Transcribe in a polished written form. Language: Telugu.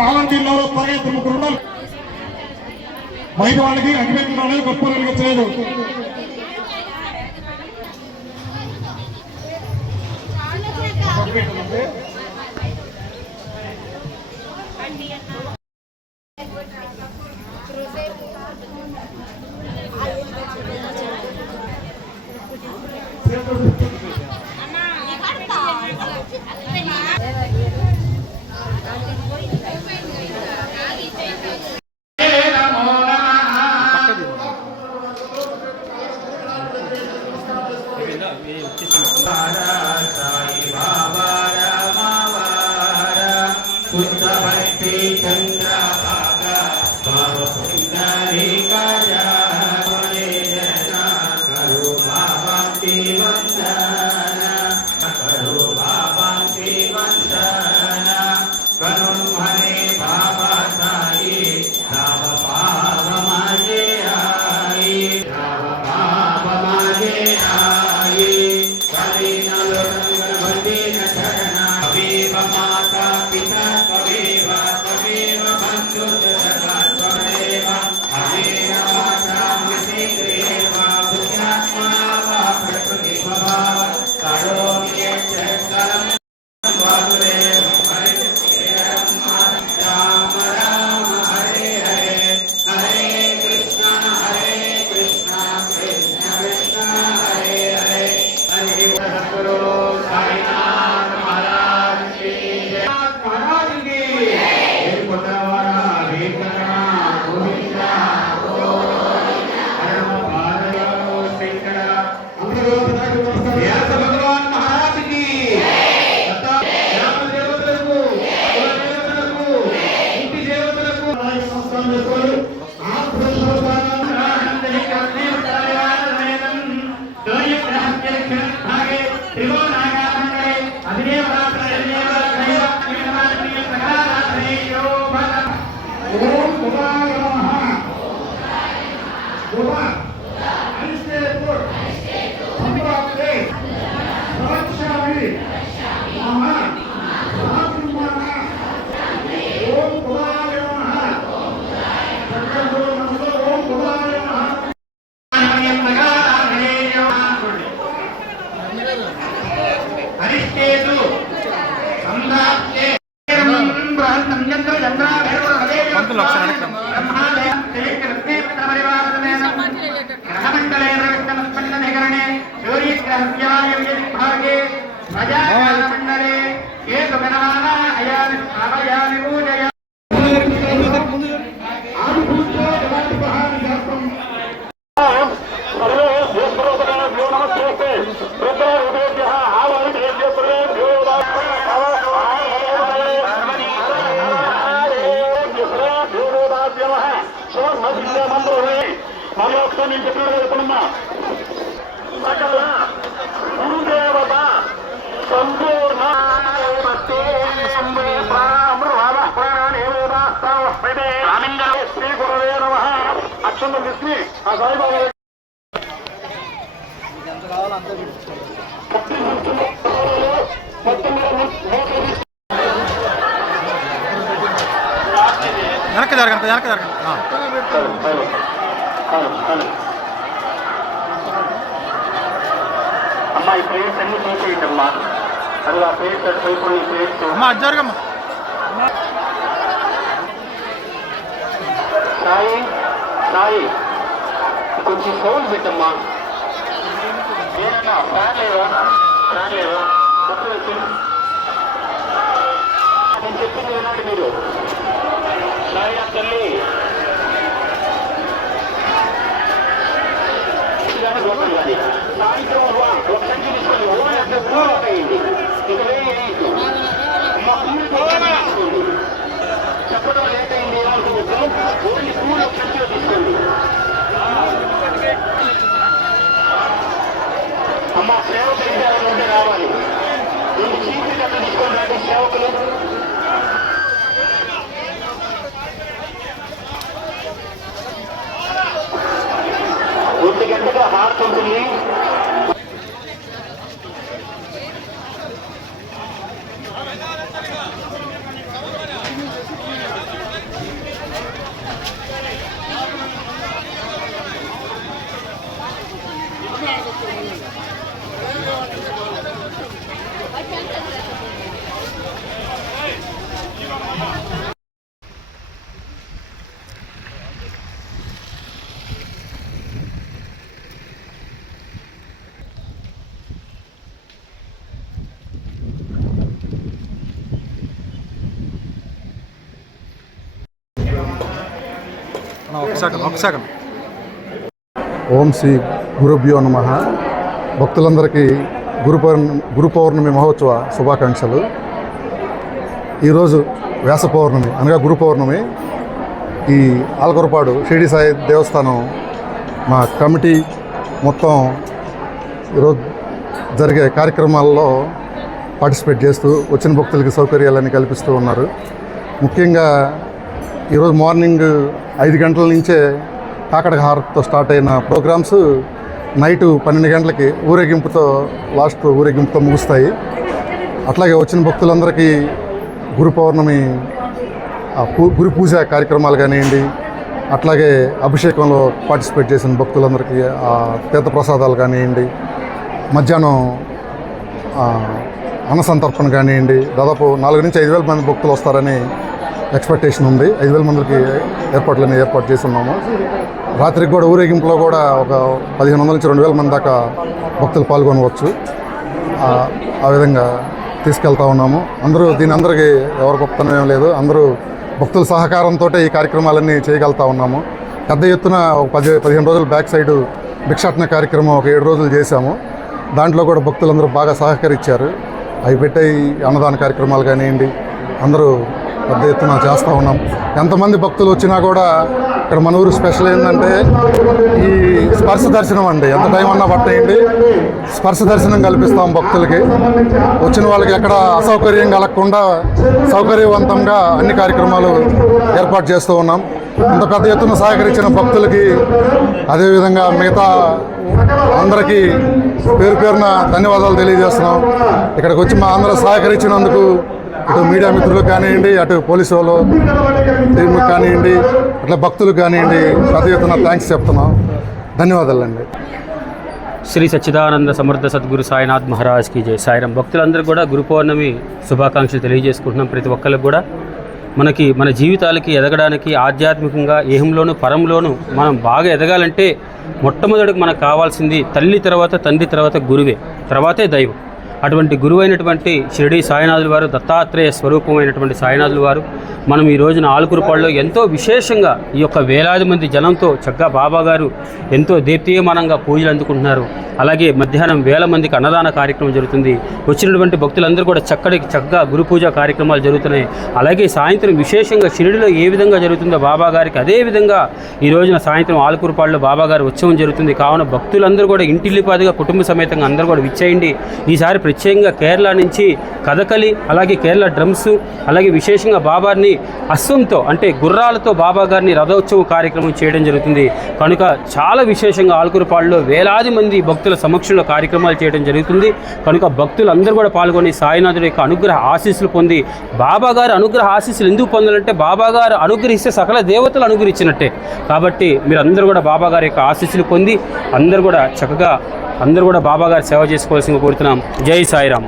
వాలంటీర్లు త్వరగా ముగ్గురు ఉండాలి. బయట వాళ్ళకి అగ్గిపెట్టడం గొప్ప వెలిగించలేదు. వెనక్కి జరగండి అమ్మా. ఈ ప్లేట్స్ అన్ని తీసేయండి అమ్మా. అది ఆ ప్లేట్స్ అటువైపు ప్లేట్స్ అమ్మా అది జరగమ్మా. సాయి సాయి కొంచెం సౌండ్ పెట్టమ్మా. ఏదన్నా ఫ్యాన్ లేదా నేను చెప్పింది ఏనంటే మీరు సాయి నా తల్లి సాయంత్రం ఒక సంఖ్య తీసుకొని ఓన్ అంటే పూర్వక అయింది. ఇక వేయండి చెప్పడం లేట్ అయింది ఏమనుకోవచ్చు. ఓన్లీ పూర్వ ఒక సంఖ్యలో తీసుకోండి అమ్మ. సేవకులు ఇంటి ఉంటే రావాలి. రెండు చీపులు కట్ట తీసుకొని రండి సేవకులు. ఒక సెకండ్. ఓం శ్రీ గురుభ్యో నమః. భక్తులందరికీ గురు పౌర్ణమి మహోత్సవ శుభాకాంక్షలు. ఈరోజు వ్యాస పౌర్ణమి అనగా గురు పౌర్ణమి. ఈ ఆలకూరపాడు షిరిడి సాయి దేవస్థానం మా కమిటీ మొత్తం ఈరోజు జరిగే కార్యక్రమాల్లో పార్టిసిపేట్ చేస్తూ వచ్చిన భక్తులకి సౌకర్యాలన్నీ కల్పిస్తూ ఉన్నారు. ముఖ్యంగా ఈరోజు మార్నింగ్ 5 గంటల నుంచే కాకడ హారతితో స్టార్ట్ అయిన ప్రోగ్రామ్స్ నైటు 12 గంటలకి ఊరేగింపుతో ముగుస్తాయి. అట్లాగే వచ్చిన భక్తులందరికీ గురు పౌర్ణమి గురు పూజ కార్యక్రమాలు కానివ్వండి, అట్లాగే అభిషేకంలో పార్టిసిపేట్ చేసిన భక్తులందరికీ తీర్థప్రసాదాలు కానివ్వండి, మధ్యాహ్నం అన్నసంతర్పణ కానివ్వండి, దాదాపు 4 నుంచి 5 వేల మంది భక్తులు వస్తారని ఎక్స్పెక్టేషన్ ఉంది. 5,000 మందికి ఏర్పాటు చేసి ఉన్నాము. రాత్రికి కూడా ఊరేగింపులో కూడా ఒక 1,500 నుంచి 2,000 మంది దాకా భక్తులు పాల్గొనవచ్చు. ఆ విధంగా తీసుకెళ్తా ఉన్నాము. అందరికీ ఎవరి గొప్పతనం ఏం లేదు, అందరూ భక్తుల సహకారంతో ఈ కార్యక్రమాలన్నీ చేయగలుగుతా ఉన్నాము. పెద్ద ఎత్తున ఒక 15 రోజులు బ్యాక్ సైడ్ భిక్షాటన కార్యక్రమం ఒక 7 రోజులు చేశాము. దాంట్లో కూడా భక్తులందరూ బాగా సహకరించారు. అవి పెట్టే అన్నదాన కార్యక్రమాలు కానివ్వండి అందరూ పెద్ద ఎత్తున చేస్తూ ఉన్నాం. ఎంతమంది భక్తులు వచ్చినా కూడా ఇక్కడ మన ఊరు స్పెషల్ ఏంటంటే ఈ స్పర్శ దర్శనం అండి. ఎంత టైం అన్నా పట్టేయండి, స్పర్శ దర్శనం కల్పిస్తాం భక్తులకి. వచ్చిన వాళ్ళకి ఎక్కడ అసౌకర్యం కలగకుండా సౌకర్యవంతంగా అన్ని కార్యక్రమాలు ఏర్పాటు చేస్తూ ఉన్నాం. ఇంత పెద్ద ఎత్తున సహకరించిన భక్తులకి అదేవిధంగా మిగతా అందరికీ పేరున ధన్యవాదాలు తెలియజేస్తున్నాం. ఇక్కడికి వచ్చి మా అందరూ సహకరించినందుకు ఇటు మీడియా మిత్రులకు కానివ్వండి, అటు పోలీసు వాళ్ళు టీములకు కానివ్వండి, అట్లా భక్తులకు కానివ్వండి పెద్ద ఎత్తున థ్యాంక్స్ చెప్తున్నాం. ధన్యవాదాలండి. శ్రీ సచ్చిదానంద సమర్థ సద్గురు సాయినాథ్ మహారాజ్కి జై. సాయిరాం. భక్తులందరూ కూడా గురు పౌర్ణమి శుభాకాంక్షలు తెలియజేసుకుంటున్నాం. ప్రతి ఒక్కరికి కూడా మన జీవితాలకి ఎదగడానికి ఆధ్యాత్మికంగా ఏహంలోనూ పరంలోనూ మనం బాగా ఎదగాలంటే మొట్టమొదటికి మనకు కావాల్సింది తల్లి తర్వాత తండ్రి తర్వాత గురువే, తర్వాతే దైవం. అటువంటి గురువైనటువంటి షిరిడి సాయినాథుల వారు, దత్తాత్రేయ స్వరూపమైనటువంటి సాయినాథుల వారు మనం ఈ రోజున ఆలకూరపాడులో ఎంతో విశేషంగా ఈ యొక్క వేలాది మంది జనంతో చక్కగా బాబాగారు ఎంతో దీప్తియమానంగా పూజలు అందుకుంటున్నారు. అలాగే మధ్యాహ్నం 1000 మందికి అన్నదాన కార్యక్రమం జరుగుతుంది. వచ్చినటువంటి భక్తులందరూ కూడా చక్కగా గురు పూజ కార్యక్రమాలు జరుగుతున్నాయి. అలాగే సాయంత్రం విశేషంగా షిరిడిలో ఏ విధంగా జరుగుతుందో బాబాగారికి అదే విధంగా ఈ రోజున సాయంత్రం ఆలకూరపాడులో బాబాగారు ఉత్సవం జరుగుతుంది. కావున భక్తులందరూ కూడా ఇంటిల్లిపాదిగా కుటుంబ సమేతంగా అందరూ కూడా విచ్చేయండి. ఈసారి ప్రత్యేకంగా కేరళ నుంచి కథకలి, అలాగే కేరళ డ్రమ్స్, అలాగే విశేషంగా బాబాని అశ్వంతో అంటే గుర్రాలతో బాబాగారిని రథోత్సవం కార్యక్రమం చేయడం జరుగుతుంది. కనుక చాలా విశేషంగా ఆలకూరపాడులో వేలాది మంది భక్తుల సమక్షంలో కార్యక్రమాలు చేయడం జరుగుతుంది. కనుక భక్తులందరూ కూడా పాల్గొని సాయినాథుడి యొక్క అనుగ్రహ ఆశీస్సులు పొంది, బాబాగారు అనుగ్రహ ఆశీస్సులు ఎందుకు పొందాలంటే బాబాగారు అనుగ్రహిస్తే సకల దేవతలు అనుగ్రహించినట్టే. కాబట్టి మీరందరూ కూడా బాబాగారి యొక్క ఆశీస్సులు పొంది అందరూ కూడా చక్కగా బాబాగారి సేవ చేసుకోవాల్సిందిగా కోరుతున్నాం. జై సాయిరాం.